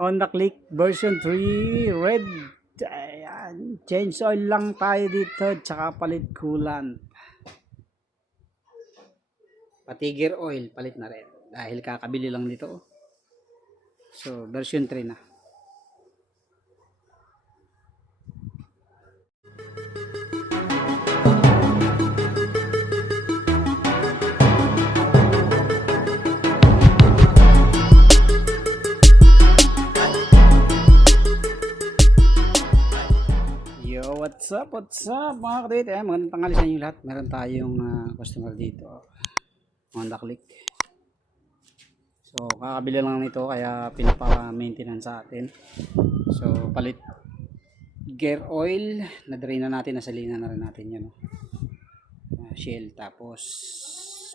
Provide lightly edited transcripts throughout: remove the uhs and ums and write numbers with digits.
Honda Click version 3 red. Ayan. Change oil lang tayo dito, tsaka palit coolant. Pati gear oil palit na rin dahil kakabili lang nito. So version 3 na. What's up mga kadit? Magandang tanghali sa inyo lahat. Meron tayong customer dito, Honda Click. So kakabili lang nito kaya pinapa-maintenance sa atin. So palit gear oil, na-drain na natin, nasalina na rin natin yan, shell, tapos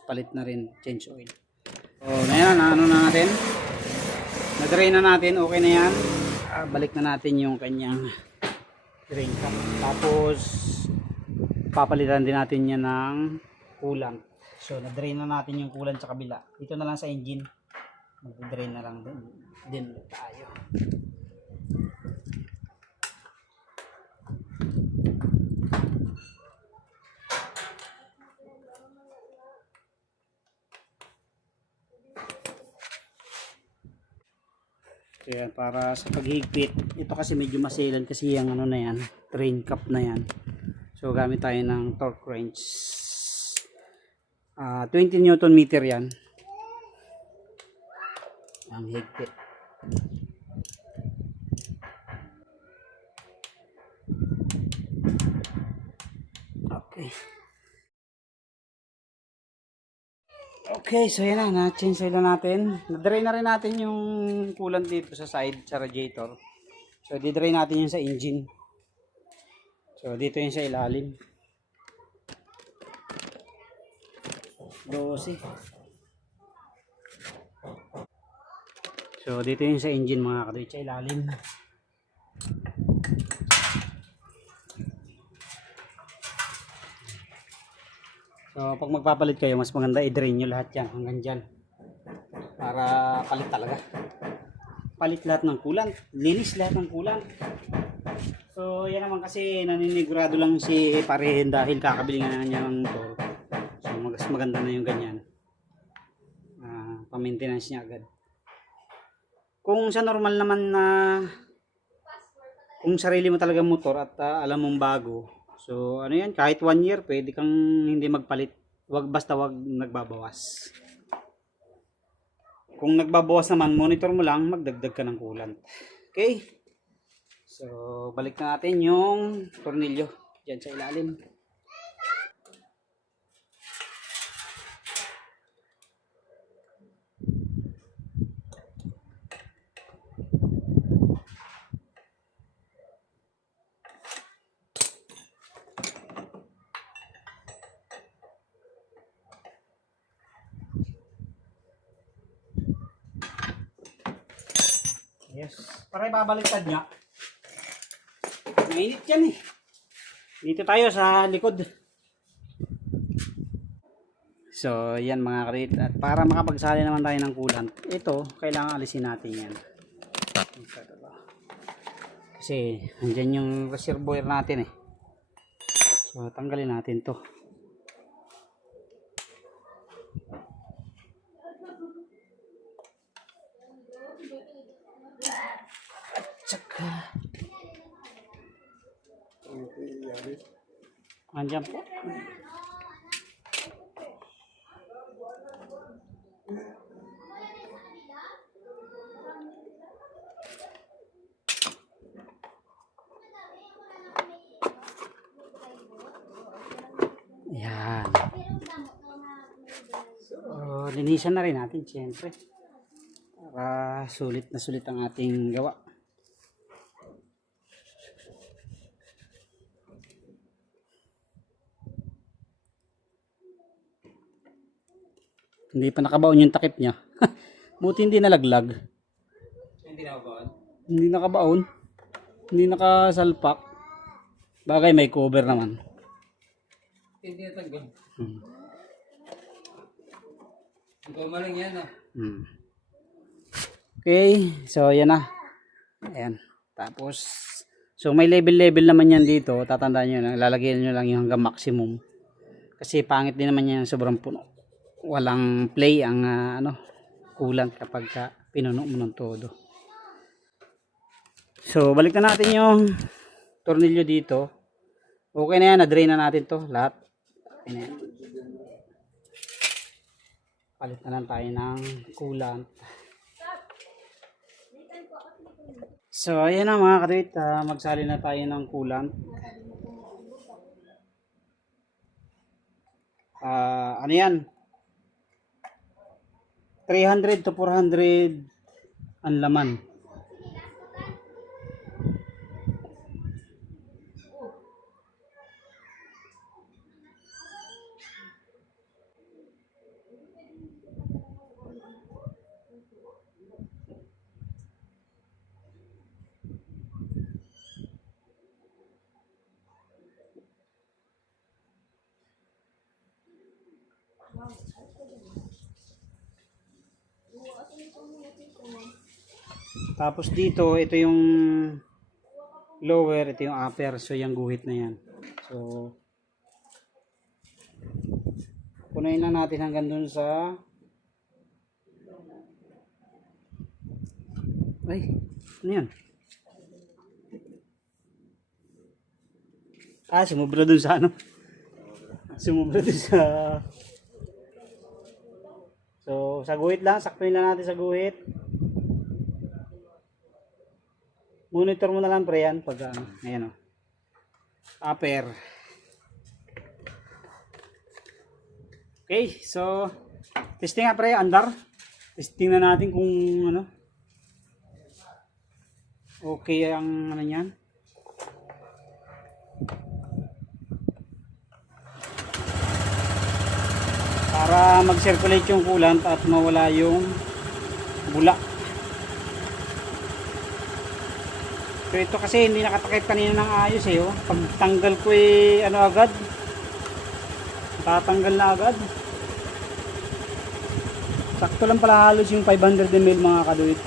palit na rin change oil. So ngayon ano na natin, na-drain na natin, okay na yan. Balik na natin yung kanyang drain cap, tapos papalitan din natin yan ng coolant. So na-drain na natin yung coolant sa kabila, dito na lang sa engine mag-drain na lang din tayo. Kaya para sa paghigpit, ito kasi medyo maselan kasi yung ano na yan, drain cap na yan. So gamit tayo ng torque wrench. 20 Newton meter yan. Ang higpit. Okay. Okay, so yan na, na-change oil na natin. Na-drain na rin natin yung coolant dito sa side, sa radiator. So, di-drain natin yung sa engine. So, dito yung sa ilalim. 12. So, dito yung sa engine mga kadit, sa ilalim. So pag magpapalit kayo, mas maganda i-drain nyo lahat yan hanggang dyan para palit talaga, palit lahat ng coolant, linis lahat ng coolant. So yan naman kasi naninigurado lang si Parehin dahil kakabili nga niya ng motor. So mas maganda na yung ganyan, pa-maintenance niya agad. Kung sa normal naman na kung sarili mo talaga motor at alam mong bago, so ano yan, kahit 1 year pwede kang hindi magpalit, basta wag nagbabawas. Kung nagbabawas naman, monitor mo lang, magdagdag ka ng coolant. Okay, so balik na natin yung tornilyo dyan sa ilalim. Yes, para ibabaliktad niya. Mainit yan eh. Dito tayo sa likod. So yan mga karit, at para makapagsali naman tayo ng coolant, ito kailangan alisin natin yan. Kasi andyan yung reservoir natin eh. So tanggalin natin to. Tsaka andyan po. Yan. So linisan na rin natin siyempre para sulit na sulit ang ating gawa. Hindi pa nakabaon yung takip niya. Buti hindi nalaglag. Hindi nakabaon? Hindi nakabaon. Hindi nakasalpak. Bagay may cover naman. Hindi natanggal. Gumaling yan ah. Okay, so yan na. Ayan. Tapos, so may level naman yan dito. Tatandaan nyo lang, lalagyan nyo lang yung hanggang maximum. Kasi pangit din naman yan sobrang puno. Walang play ang coolant kapag pinuno mo ng todo. So, balik na natin yung tornilyo dito. Okay na yan, na-drain na natin to lahat. Okay na yan. Palit na lang tayo ng coolant. So, ayan na mga kadit, magsali na tayo ng coolant. Ano yan? 300 to 400 ang laman. Tapos dito, ito yung lower, ito yung upper. So, yung guhit na yan. So, punuin na natin hanggang dun sa ano yan? Sumubra dun sa ano? Sumubra dun sa so, sa guhit lang. Saktuin lang natin sa guhit. Monitor mo na lang pre yan pag ayan o. Upper. Okay, so testing nga pre, andar. Testing na natin kung ano. Okay ang ano niyan. Para mag-circulate yung coolant at mawala yung bula. So ito kasi hindi nakatakip kanina ng ayos eh. Oh. Pag tanggal ko ano agad. Tatanggal na agad. Sakto lang pala halos yung 500 ml mga kaduit.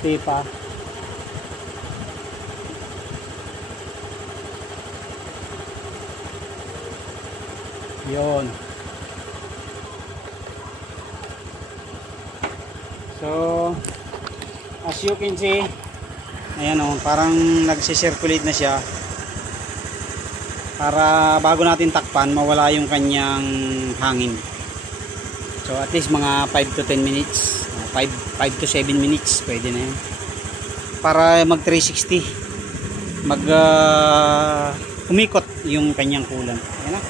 Tipa. Yun. So, as you can see, ayan o, parang nagsi-circulate na siya. Para bago natin takpan, mawala yung kanyang hangin. So, at least mga 5 to 10 minutes. 5 to 7 minutes, pwede na yun. Para mag 360. Umikot yung kanyang coolant. Ayan na.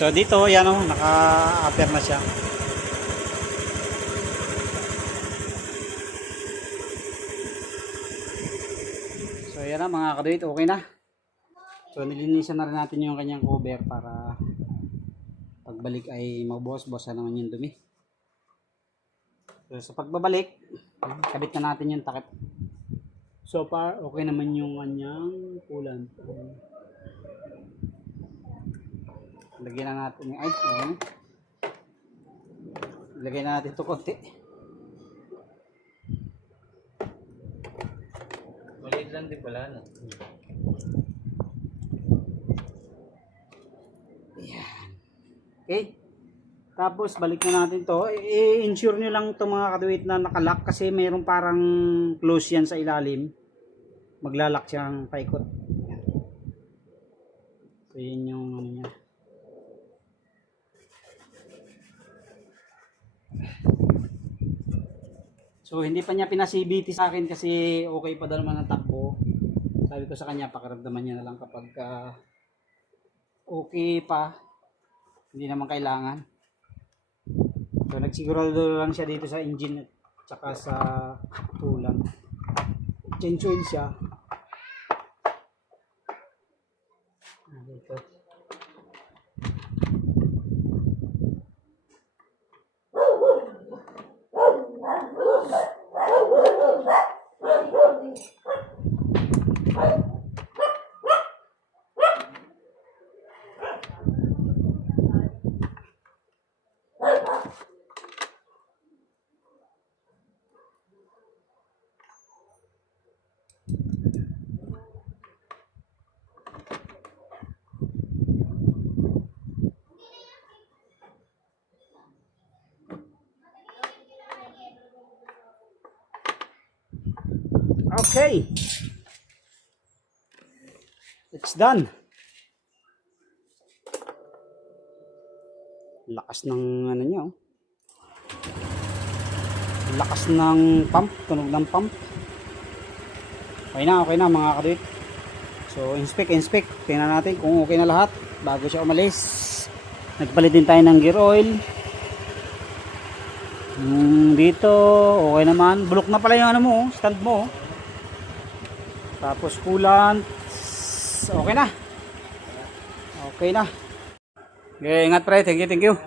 So dito, yan o, naka-upper na siya. So yan na mga kaduit, okay na. So nilinisan na rin natin yung kanyang cover para pagbalik ay mabuhos-buhos na naman yung dumi. So sa pagbabalik, kabit na natin yung takip. So far, okay naman yung kanyang coolant. Lagyan na natin yung okay. Lagyan na natin ito konti. Maliit lang din pala, no? Ayan. Okay. Tapos balik na natin to. I-ensure nyo lang itong mga kaduit na nakalock kasi mayroong parang close yan sa ilalim. Maglalak siyang paikot. Ayan. So yun yung ano niya. So hindi pa niya pina-CVT sa akin kasi okay pa daw naman ang takbo. Sabi ko sa kanya pakiramdaman niya na lang kapag okay pa. Hindi naman kailangan. So nagsigurado lang siya dito sa engine at saka sa tulang. Change oil siya. Dito. Okay. It's done. Lakas ng ano niya, oh. Lakas ng pump, tunog ng pump. Okay na mga kadit. So inspect. Tingnan natin kung okay na lahat bago siya umalis. Nagpalit din tayo ng gear oil. Dito okay naman. Bulok na pala yung ano mo, stand mo. Tapos coolant. Okay na. Okay, ingat pre. Thank you.